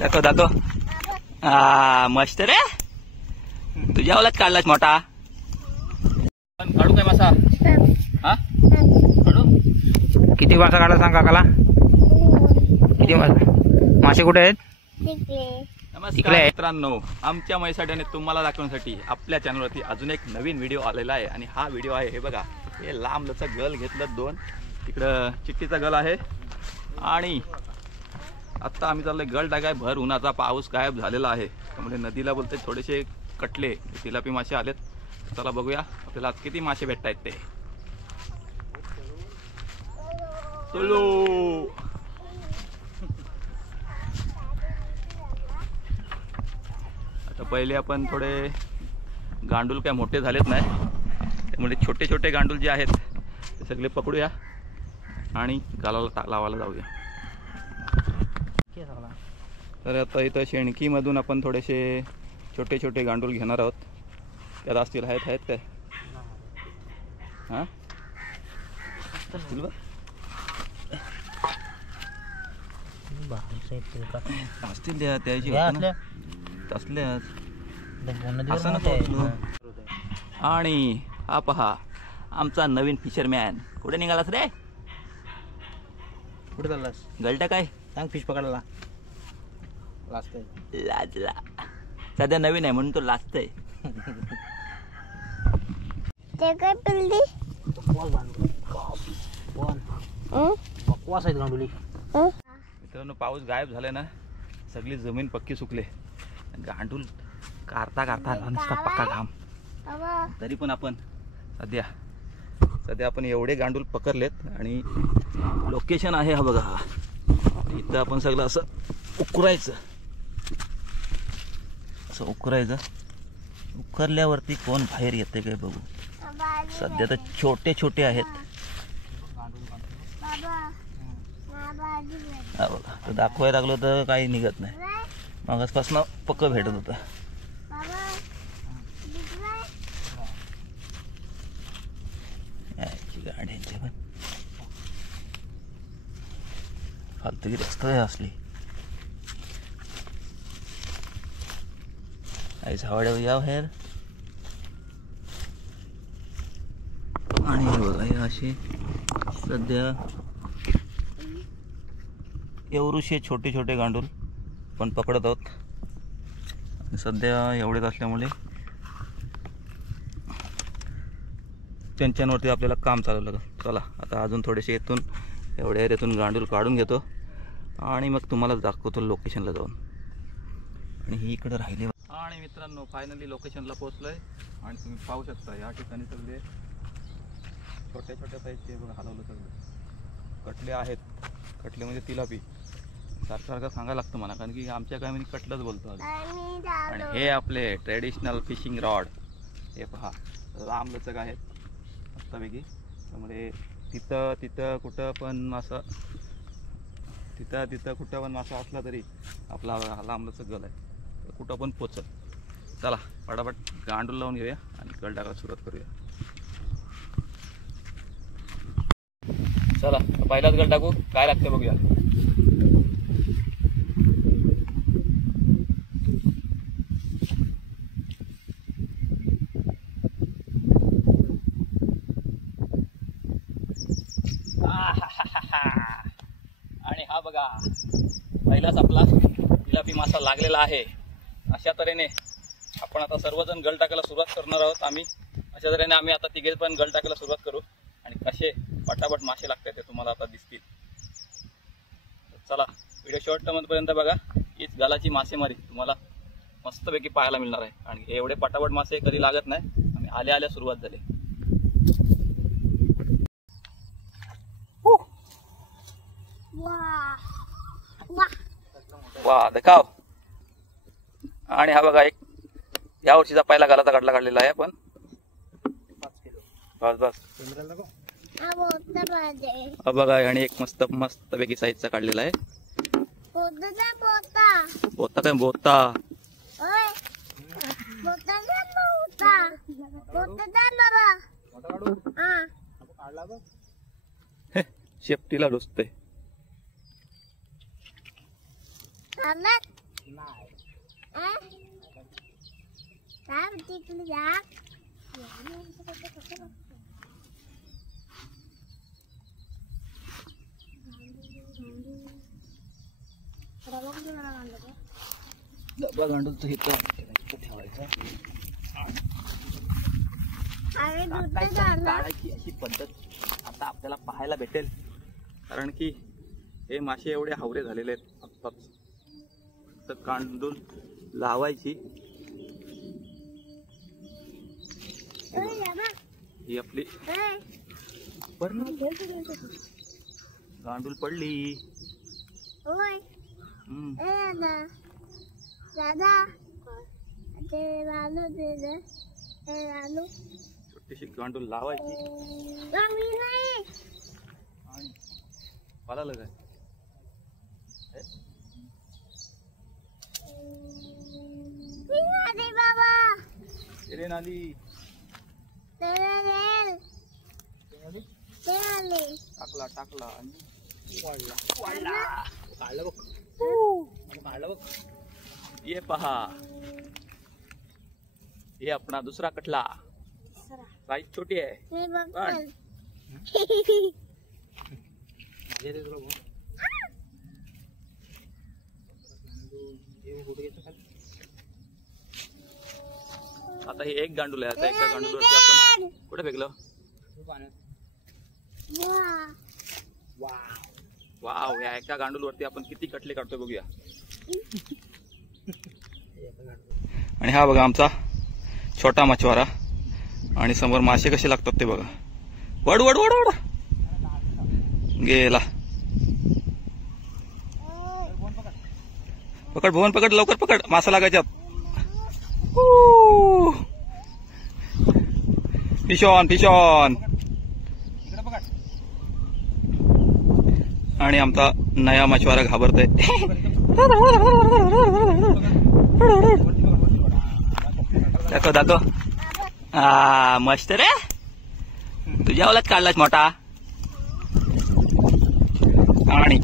दाखव दाखव. मस्त रे. तुझ्या ओलात काढलाच मोठा. पण काढू काय मासा? हा काढू. किती मासा काढला सांग काकाला. किती मासे कुठे आहेत? नमस्कार मित्रांनो, आमच्या मैसाट्याने तुम्हाला दाखवण्यासाठी आपल्या चॅनलवरती अजून एक नवीन व्हिडिओ आलेला आहे. आणि हा व्हिडिओ आहे हे बघा. हे लांब लचक गल घेतलं 2. इकडं चिट्टीचा गल आहे. आणि आत्ता आम्ही चाललोय गल टाकाय. भर उन्हाचा पाऊस गायब झालेला आहे, त्यामुळे नदीला बोलते थोडेसे कटले तिलापी मासे आलेत. चला बघूया आपल्याला आज किती मासे भेटतायत ते. चलो. आता पहिले आपण थोडे गांडूल काय मोठे झालेत नाही, त्यामुळे छोटे छोटे गांडूल जे आहेत ते सगळे पकडूया आणि गालाला लावायला जाऊया. तर आता इथं शेणकीमधून आपण थोडेसे छोटे छोटे गांडूल घेणार आहोत. त्यात असतील आहेत काय? हां असतील द्या त्याची असल्याच. आणि हा पहा आमचा नवीन फिशरमॅन. कुठे निघालास रे? कुठे चाललास? गलटा काय सांग. फिश पकडायला लाजला. सध्या नवीन आहे म्हणून तो लाजतय. ते काय पिल्ली बकवास आहेत गांडुली. मित्रांनो, पाऊस गायब झालाय ना, सगळी जमीन पक्की सुकले. गांडूल कारता कारता नुसता पक्का घाम. तरी पण आपण सध्या आपण एवढे गांडूल पकडलेत. आणि लोकेशन आहे हा बघा. इथं आपण सगळं असं उकरायचं. असं उकरायचं. उकरल्यावरती कोण बाहेर येते काय बघू. सध्या तर छोटे छोटे आहेत. हा बघा, तर दाखवायला लागलो तर काही निघत नाही. मागासपासून पक्क भेटत होतं. गाड्यांचे पण फालतुगिरी असतं असली. झावड्या या बाहेर. आणि हे बघा, हे असे सध्या एवढूशे छोटे छोटे गांडूल पण पकडत आहोत. सध्या एवढेच असल्यामुळे त्यांच्यावरती आपल्याला काम चालू लागेल. चला आता अजून थोडेसे येथून एवढ्या एरियातून गांडूल काढून घेतो आणि मग तुम्हाला दाखवतो लोकेशनला जाऊन. आणि ही इकडे राहिले. आणि मित्रांनो, फायनली लोकेशनला पोहोचलोय. आणि तुम्ही पाहू शकता या ठिकाणी सगळे छोट्या छोट्या साईजचे बघा हलवलं सगळं कटले आहेत. कटले म्हणजे तिलापी. सारखं सांगायला लागतं मला, कारण की आमच्या काय म्हणजे कटलंच बोलतो. आणि हे आपले ट्रेडिशनल फिशिंग रॉड. हे पहा लांब लचक आहेत मस्तपैकी. त्यामुळे तिथं कुठं पण असं तिथं कुठं पण मासा असला तरी आपला लांब लचक गल आहे, कुठं पण पोचत. चला पटापट गांडूल लावून घेऊया आणि गल टाकायला सुरुवात करूया. चला पहिलाच गल टाकू. काय लागतं बघूया. आणि हा बघा पहिलाच आपला तिलापी मासा लागलेला आहे. अशा तऱ्हेने आपण आता सर्वजण गल टाकायला सुरुवात करणार आहोत. अशा तऱ्हेने आम्ही आता तिघे पण गल टाकायला सुरुवात करू. आणि कसे पटापट मासे लागतात ते तुम्हाला आता दिसतील. चला व्हिडिओ शेवटपर्यंत बघा. हीच गालाची मासेमारी तुम्हाला मस्तपैकी पाहायला मिळणार आहे. आणि एवढे पटापट मासे कधी लागत नाही. आम्ही आल्या सुरुवात झाली. वा देखाव. आणि हा बघा एक या वर्षीचा पहिला गालाचा काढलेला आहे. पण बस हा बघा. आणि एक मस्तपैकी साईजचा काढलेला आहे. बोता काय बोता. शेपटीला डोसतोय. काय तिकडे जा डबा गांडूल तर इथं ठेवायचा. अरे दूध टाकायचा आणि झाला काढायची अशी पद्धत आता आपल्याला पाहायला भेटेल. कारण की हे मासे एवढे हावरे झालेले आहेत आत्ताच. तर कांडून लावायची. ही आपली गांडूल पडली. होय हम्म. दादा दादा ते आलू दे दे आलू छोटीशी गांडूल लावायची मी नाही आणि पाला काय मी नाही बाबा ट्रेन आली. ते आले टाकला टाकला आणि वाढला वाढला. काढलं बघ. काढलं बघ. ये पहा ये अपना दुसरा कटला. साईज छोटी आहे. मी बघ आता हे एक गांडूल आहे. आता एका गांडूलवरती आपण कुठे फेकलं. वाव या एका गांडूलवरती आपण किती कटले काढतोय बघूया. आणि हा बघा आमचा छोटा मछवारा. आणि समोर मासे कसे लागतात ते बघा. वड वड वड वड गेला. पकड भुवन पकड लवकर पकड. मासा लागायच्यात. Fish on fish on. आणि आमचा नया मछवारा घाबरतोय. दाखव दाखव. हा मस्त रे. तुझ्या ओलाच काढलाच मोठा. आणि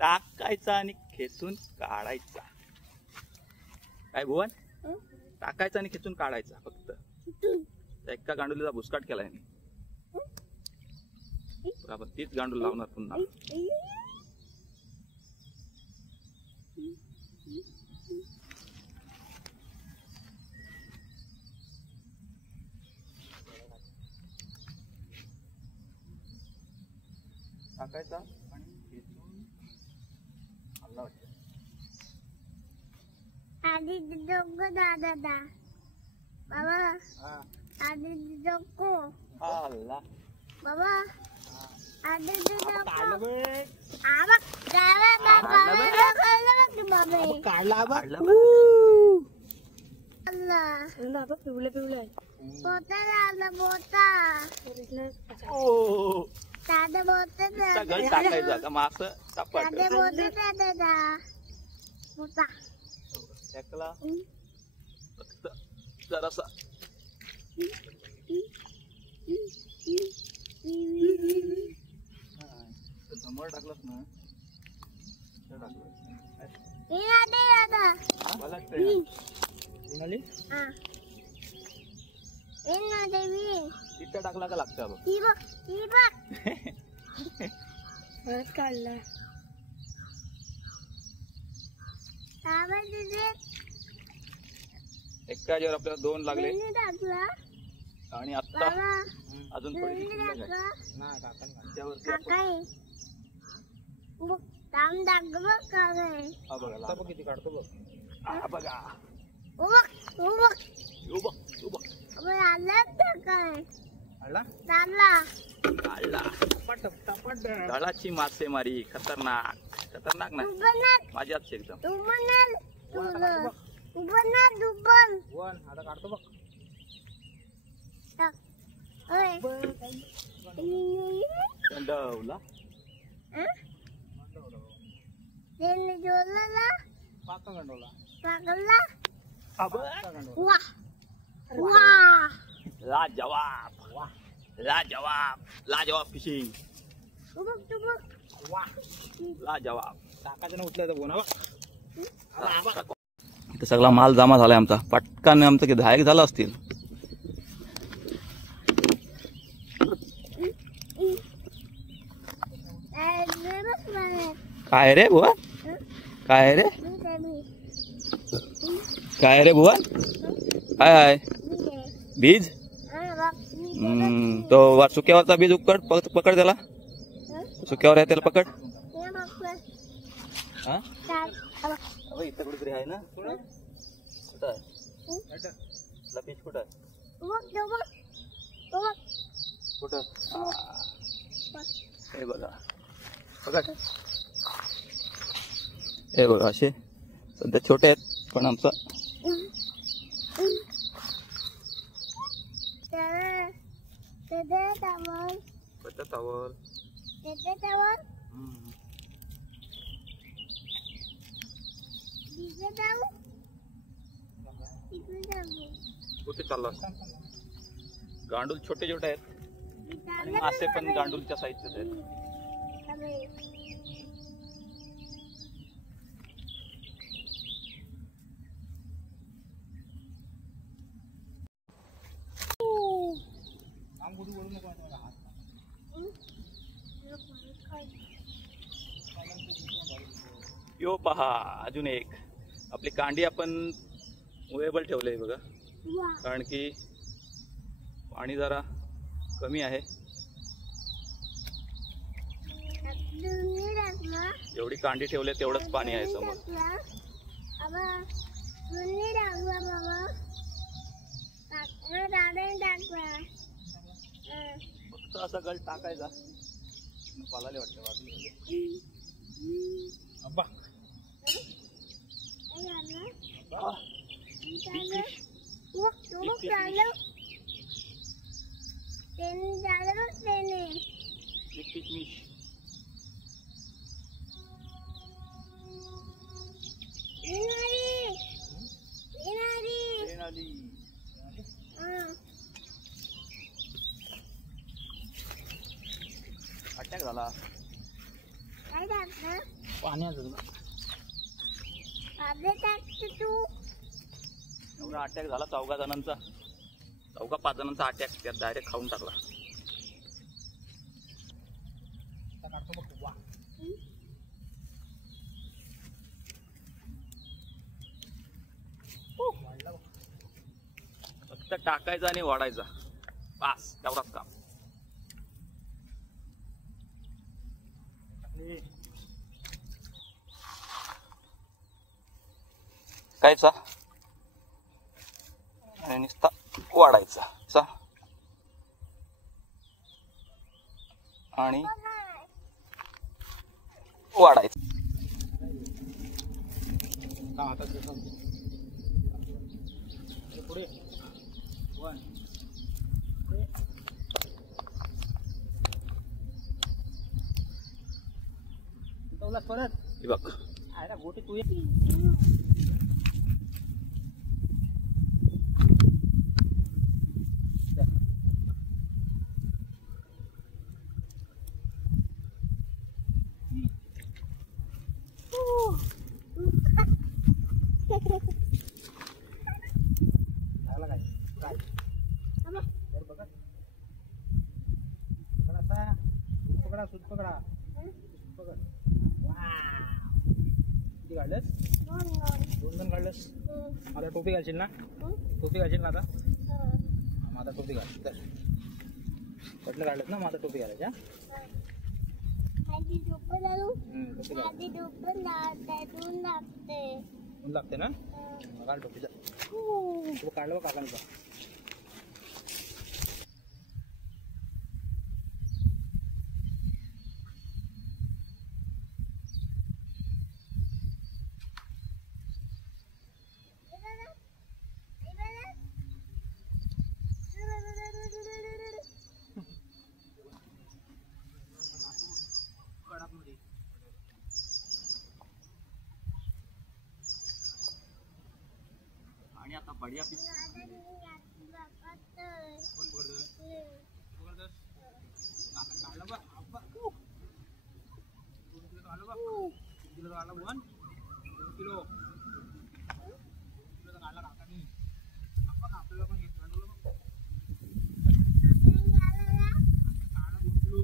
टाकायचा आणि खेचून काढायचा. काय भुवन. टाकायचा आणि खेचून काढायचा फक्त. त्या एका गांडुलीचा भुसकाट केलाय मी. आपण तीच गांडूल लावणार पुन्हा. टाकायचा आणि खेचून हल्ला वाटतं. आधी डोको दादा बाबा आधी डोको हल्ला बाबा आधी डोको आबा गावा बाबा बाबा काढला बघ. अल्ला पिवळे पिवळे बोटा दादा बोटा ओ दादा बोटा सगळं टाकायचं आता मास सापड. दादा बोटा दादा बोटा टाकला फक्त जरासा. समोर टाकलास ना. मी आधी दादा मला हां मी देवी तिथं टाकला का लागतं बघ. ही बघ परत काढला. बाबा दिदे एका ज्यावर आपल्याला दोन लागले. मी टाकला आणि आता बाबा अजून थोडी मी टाकला त्यावरती आपण काय बघ काम दाखव काय हा बघा लावा. किती काढतो बघ. हा बघा बघ उभं उभं अबे आलं तर काय काढला चालला काढला. टपट टपट. गळाची मासेमारी खतरनाक खतरनाक नाही. उबनात माझ्याच एकदम. उबनात उबनात दुबन वन आता काढतो बघ. टाक ओय गंडवला. त्यांनी जोडला पाका गंडवला. टाकला अबे वा वा लाजवाब. लाजवाब फिशिंग. लाजवाब. टाकायचं उठलं तर बोना. इथं सगळा माल जमा झालाय आमचा. पटकन आमचं की 10 झालं असतील. काय रे बुवा? काय रे? काय रे बुवा? काय बीज? तो सुक्यावरचा बीज पकड त्याला. सुक्यावर आहे त्याला पकड. हा इथं कुठेतरी आहे ना. कुठं आहे फिश? कुठं कुठं? हे बघा पकड. हे बघा असे सध्या छोटे आहेत पण आमचं तावल. कुठे चालला? गांडूल छोटे छोटे आहेत आणि मासे पण गांडूलच्या साईजचेच आहेत. यो पहा अजून एक. आपली कांडी आपण मुवेबल ठेवलंय बघा, कारण की पाणी जरा कमी आहे. जेवढी कांडी ठेवले तेवढंच पाणी आहे समोर. फक्त असा गळ टाकायचा. पालाले वाटतं अब्बा. अटॅक झाला पाण्याचा. एवढा अटॅक झाला 4 जणांचा. 4-5 जणांचा अटॅक त्यात डायरेक्ट खाऊन टाकला. फक्त टाकायचा आणि वाढायचा, बस तेवढाच काम. कायचा आणि नुसता वाढायचा सा आणि वाढायचं. बघ गोटी तू पकडा. किती काढलंस? 2 काढलंस. आता टोपी घालशील ना? टोपी घालशील ना आता? मग आता टोपी घाल. तर कटलं काढलंस ना, मग आता टोपी घालायच्या. ऊन लागते ना? घाल टोपीचा. तू काढलं बघ काकांचा. आणि आता बढिया पीस. कोण जबरदस्त काढलं बा अब्बा 2 किलो काढलं बा 3 किलो काढलं वन 2 किलो काढला काकानी आपण आपल्याला पण घेतलं काढला 2 किलो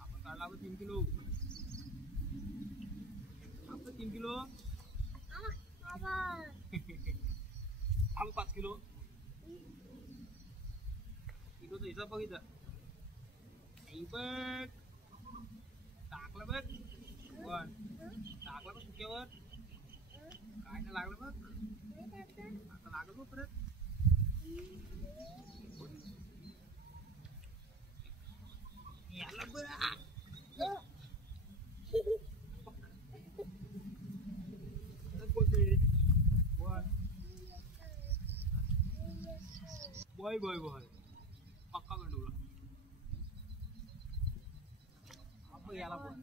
आपण काढला 3 किलो आपण 3 किलो आपण 5 किलो किलोचा हिसाब बघितला बघ टाकलं बघ वन टाकलं बघ सुक्यावर काय नाही लागलं बघ आता लागलं बघ परत याला बघ बॉय बॉय बॉय पक्का गंडवला आपण याला पण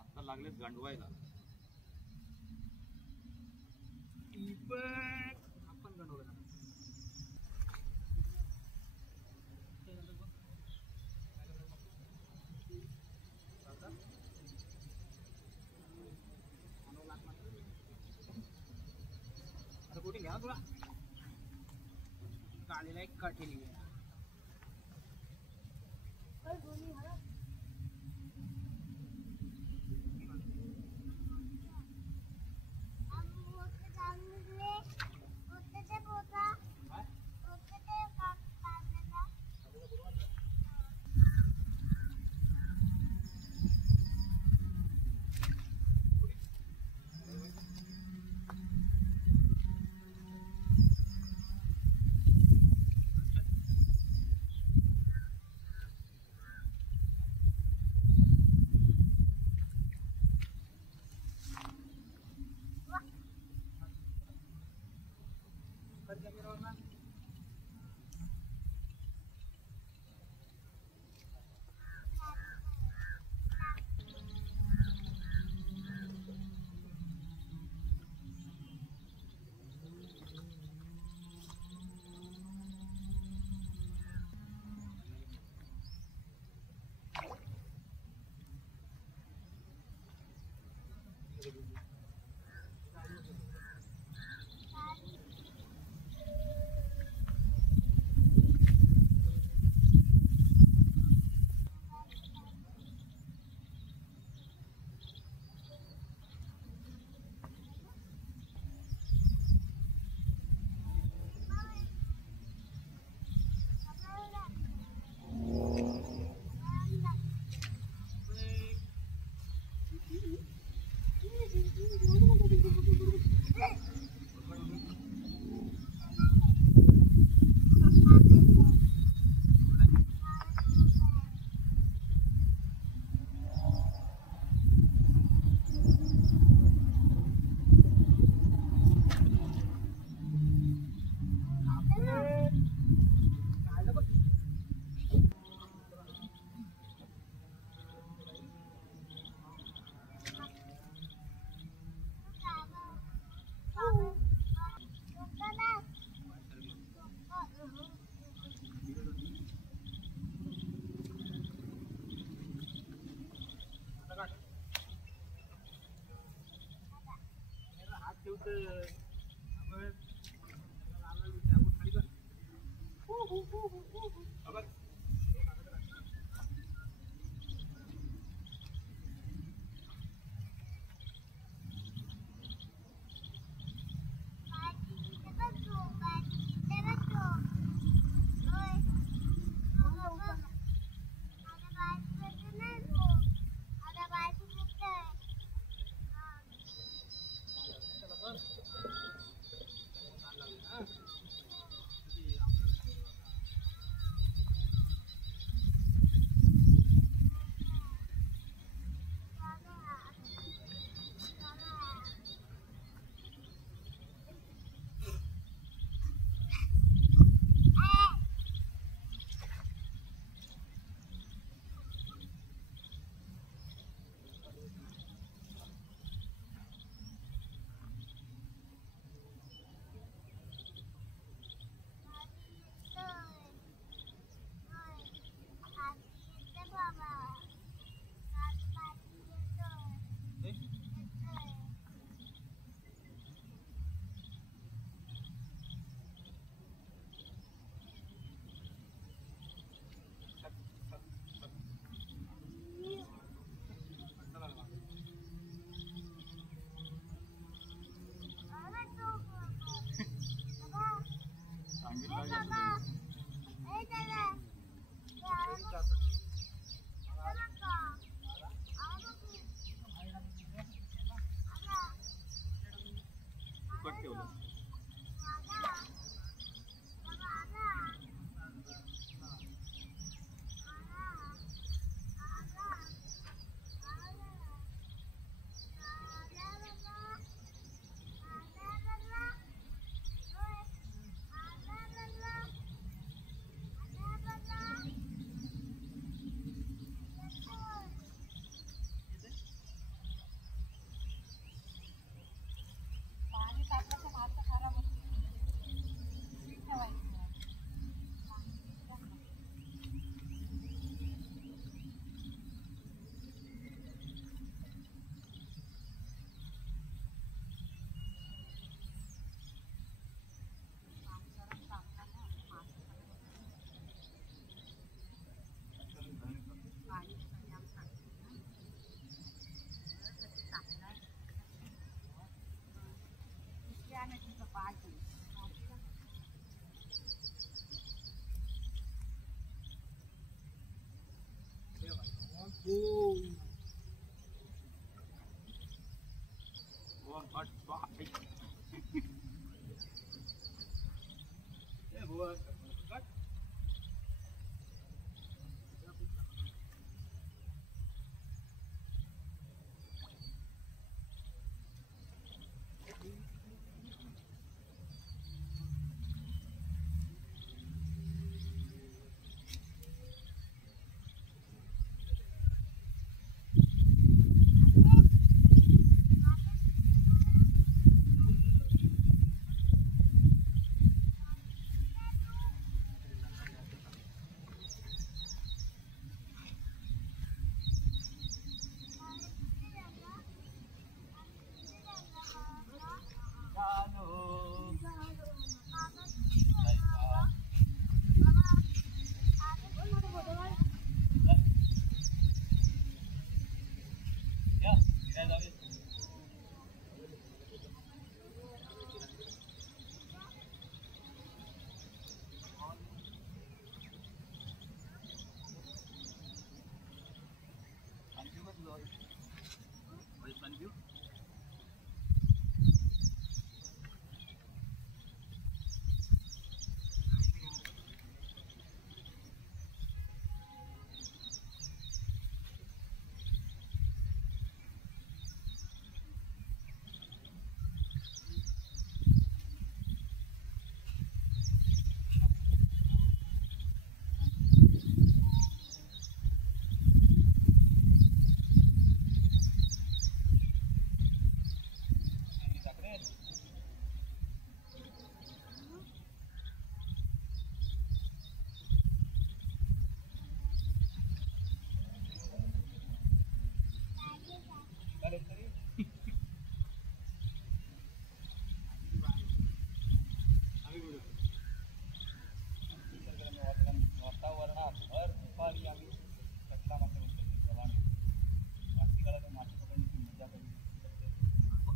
आता लागलेत गांडवायला. आपण गंडवला आता कुठे घ्या तुला गाडीला एक काठी लिहिली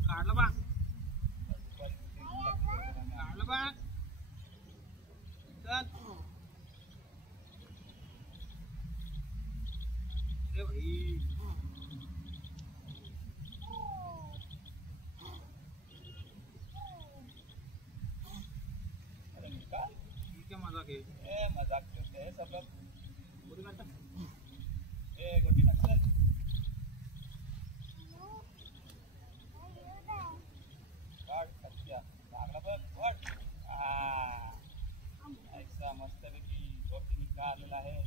काढलं बा काढलं बा चल अरे भाई ठीक है मजाक है मजाक करते हैं सब लोग गोटी काढता गोटी काढ लागला बघ ऐसा मस्तपैकी गोटी निघालेला आहे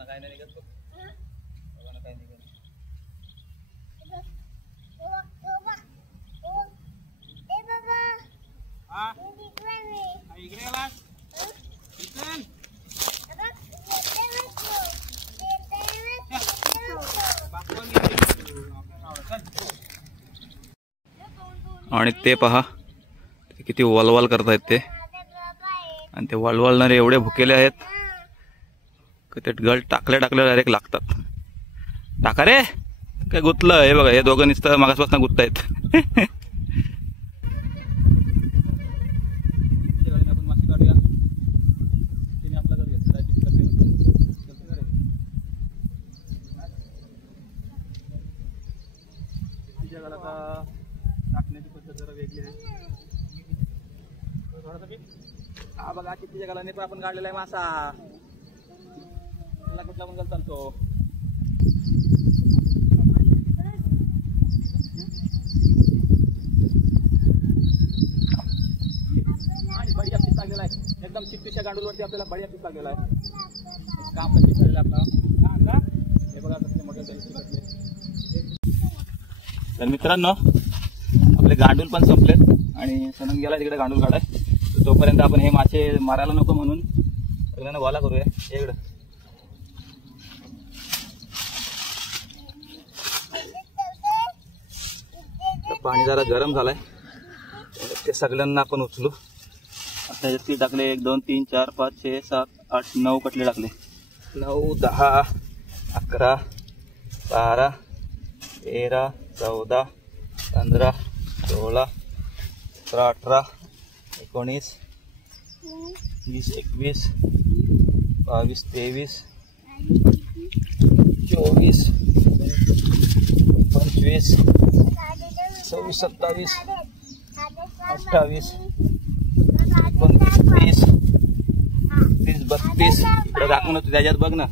काय नाही निघत बघ काय निघत हा इकडे गेलास इथून आणि ते पहा किती वलवल करतायत ते आणि ते वलवलणारे एवढे भुकेले आहेत की ते गळ टाकल्या डायरेक्ट लागतात. टाका रे काय गुतलं हे बघा हे दोघं नुसतं मागासपासून गुततायत. टाकण्याची पद्धत जरा वेगळी आहे. हा बघा किती जगाला पण आपण काढलेला आहे मासा. तुला कुठला पण चालतो. आणि बडी जास्त लागलेला आहे. एकदम चिपटीच्या गांडूलवरती आपल्याला बढिया पीस लागलेला आहे. काम पण झालेलं आपला हा अंदा हे बघा कसले मोठे कसले. तर मित्रांनो आपले गांडूल पण संपलेत आणि सनम गेला तिकडे गांडूल काढाय. तर तोपर्यंत आपण हे मासे मारायला नको म्हणून सगळ्यांना गोळा करूया इकडं. पाणी जरा गरम झालंय ते सगळ्यांना आपण उचलू. आता याच्यात टाकले 1 2 3 4 5 6 7 8 9 कटले टाकले. 9 10 11 12 13 14 15 16 17 18 19 20 21 22 23 24 25 26 27 28 29 30 32 इकडे टाकून होतो त्याच्यात बघ ना.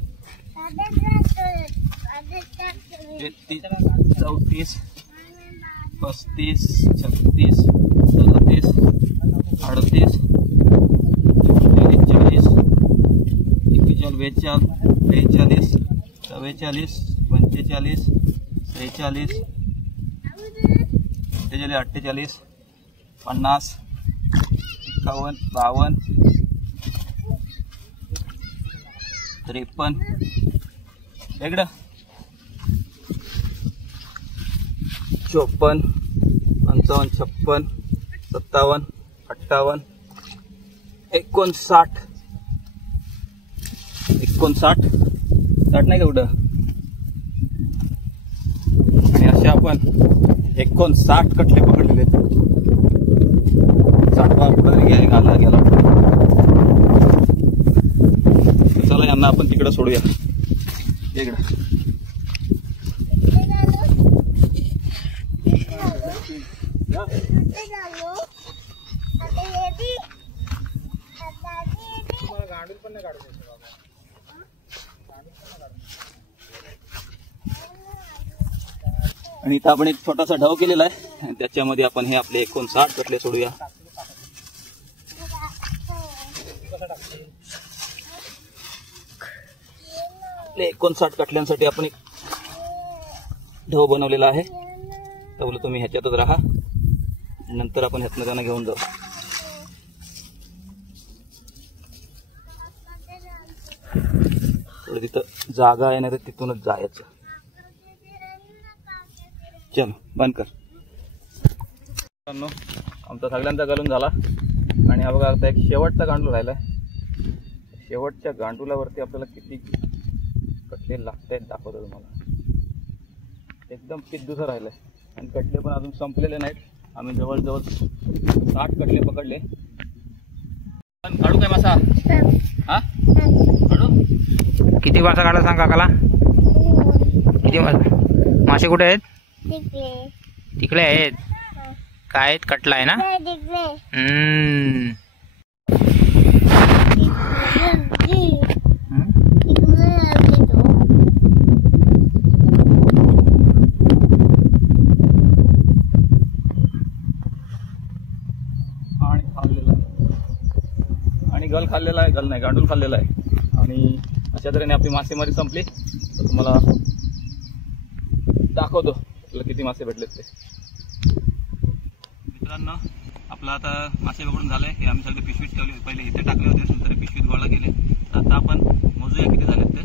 33 34 35 36 37 38 40 41 42 43 44 45 46 48 50 51 52 53 इकडं 54 55 56 57 58 59 60 नाही का कुठं. आणि असे आपण 59 कटले पकडलेले. 60वा कुठं तरी घाला गेला. चला यांना आपण तिकडं सोडूया इकडं. गांडूल पण नाही काढू शकतो. आणि इथं आपण एक छोटासा ढव केलेला आहे आणि त्याच्यामध्ये आपण हे आपले 59 कटले सोडूया. आपले 59 कटल्यांसाठी आपण एक ढव बनवलेला आहे. तर बोलतो तुम्ही ह्याच्यातच राहा नंतर आपण ह्यातनं त्यांना घेऊन जाऊ. थोडं तिथं जागा आहे ना तर तिथूनच जायचं. चल बंद कर. आमचा सगळ्यांचा घालून झाला आणि हा बघा आता एक शेवटचा गांडूल राहिलाय. शेवटच्या गांडुलावरती आपल्याला किती कटले लागत आहेत दाखवतो तुम्हाला. एकदम पिद्दूसं राहिलंय आणि कटले पण अजून संपलेले नाहीत. आम्ही जवळजवळ 60 कटले पकडले. पण काढू काय मासा? हा काढू. किती मासा काढला सांग काकाला. किती मासे कुठे आहेत? तिकडे आहेत. काय आहेत? कटला आहे ना. आणि गल खाल्लेला आहे. गल नाही गांडूल खाल्लेला आहे. आणि अशा तऱ्हेने आपली मासेमारी संपली. तर तुम्हाला दाखवतो आपल्याला किती मासे भेटलेत ते. मित्रांनो आपलं आता मासे पकडून झाले. हे आम्ही सगळे पिशवीत ठेवले. पहिले इथे टाकले होते नंतर पिशवीत गोळा केले. तर आता आपण मोजूया किती झालेत ते.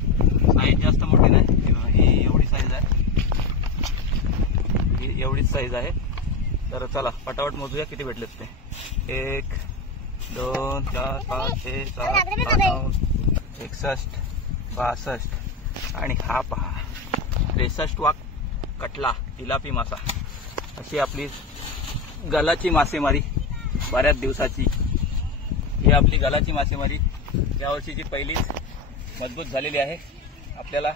साईज जास्त मोठी नाही. ही एवढी साईज आहे. ही एवढीच साईज आहे. तर चला पटापट मोजूया किती भेटलेत ते. 1 2 4 5 6 7 8 9 61 62 आणि हा पहा 63 वा कटला तिलापी मासा. अशी आपली गलाची मासेमारी बऱ्याच दिवसाची. ही आपली गलाची मासेमारी या वर्षीची पहिलीच मजबूत झालेली आहे. आपल्याला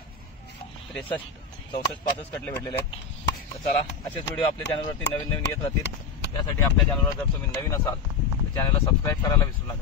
63 64 65 कटले भेटलेले आहेत. तर चला असेच व्हिडिओ आपल्या चॅनलवरती नवीन नवीन येत राहतील. त्यासाठी आपल्या चॅनलवर जर तुम्ही नवीन असाल तर चॅनलला सबस्क्राईब करायला विसरू नका.